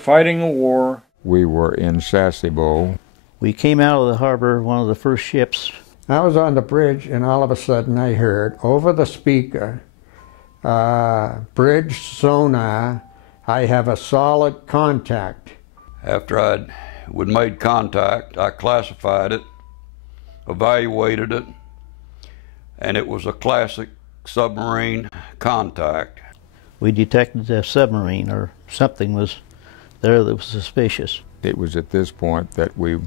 fighting a war. We were in Sasebo. We came out of the harbor, one of the first ships. I was on the bridge, and all of a sudden I heard over the speaker, bridge sonar, I have a solid contact. After we'd made contact, I classified it, evaluated it, and it was a classic submarine contact. We detected a submarine, or something was there that was suspicious. It was at this point that we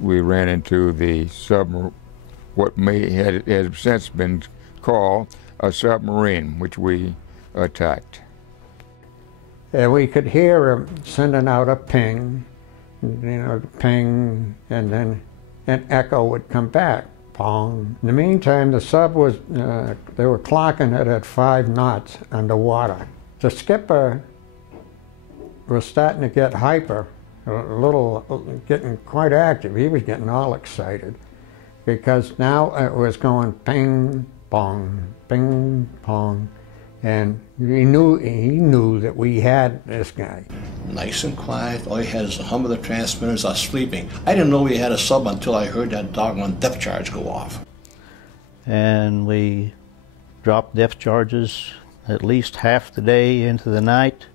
ran into the what has since been called a submarine, which we attacked. And we could hear him sending out a ping, ping, and then an echo would come back, pong. In the meantime, the sub was, they were clocking it at 5 knots underwater. The skipper was starting to get hyper, getting quite active. He was getting all excited because now it was going ping, pong, and he knew that we had this guy. Nice and quiet. All he had is the hum of the transmitters. I was sleeping. I didn't know we had a sub until I heard that doggone depth charge go off. And we dropped depth charges at least half the day into the night.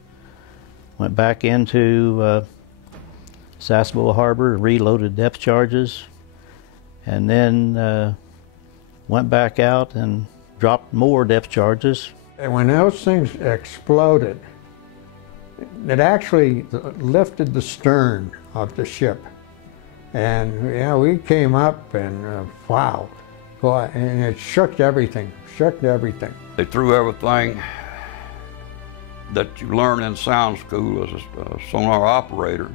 Went back into Sasebo Harbor, reloaded depth charges, and then went back out and dropped more depth charges. And when those things exploded, it actually lifted the stern of the ship. And yeah, we came up and wow, boy, and it shook everything, They threw everything that you learn in sound school as a sonar operator.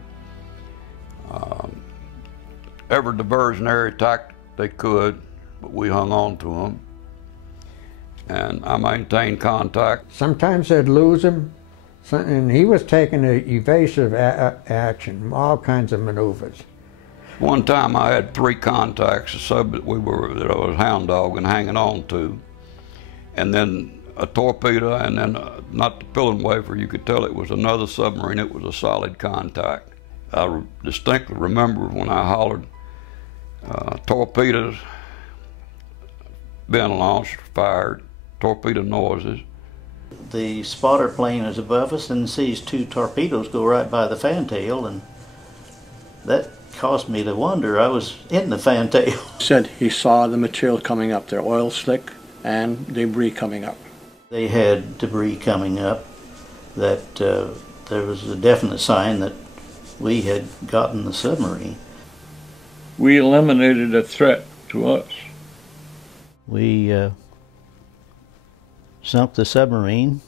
Every diversionary tactic they could, but we hung on to them. And I maintained contact. Sometimes they'd lose him, and he was taking an evasive action, all kinds of maneuvers. One time I had 3 contacts, a sub that I was hound dogging, hanging on to, and then a torpedo, and then not the pilling wafer, you could tell it was another submarine. It was a solid contact. I distinctly remember when I hollered, torpedoes being launched, fired, torpedo noises. The spotter plane is above us and sees 2 torpedoes go right by the fantail, and that caused me to wonder. I was in the fantail. Said he saw the material coming up there, oil slick and debris coming up. They had debris coming up that there was a definite sign that we had gotten the submarine. We eliminated a threat to us. We sunk the submarine.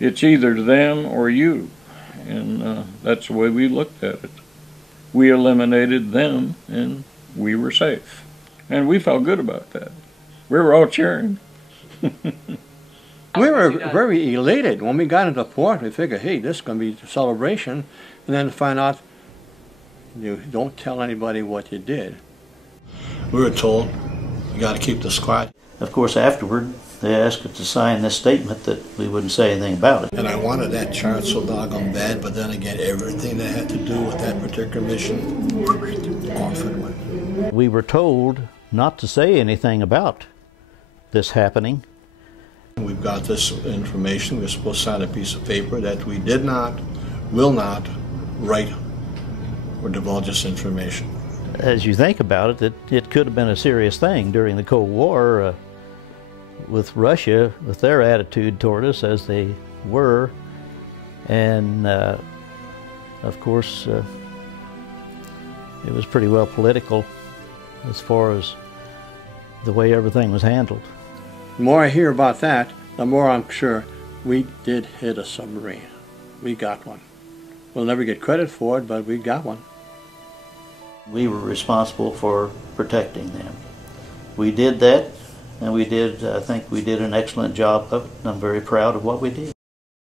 It's either them or you, and that's the way we looked at it. We eliminated them, and we were safe. And we felt good about that. We were all cheering. We were very elated. When we got into port, we figured, hey, this is going to be a celebration, and then to find out, you don't tell anybody what you did. We were told, you got to keep this quiet. Of course, afterward, they asked us to sign this statement that we wouldn't say anything about it. And I wanted that chart so doggone bad, but then again, everything that had to do with that particular mission, off it went. We were told not to say anything about this happening. We've got this information. We're supposed to sign a piece of paper that we did not, will not write or divulge this information. As you think about it, it could have been a serious thing during the Cold War with Russia, with their attitude toward us as they were. And of course, it was pretty well political as far as the way everything was handled. The more I hear about that, the more I'm sure we did hit a submarine. We got one. We'll never get credit for it, but we got one. We were responsible for protecting them. We did that, and I think we did an excellent job of it, and I'm very proud of what we did.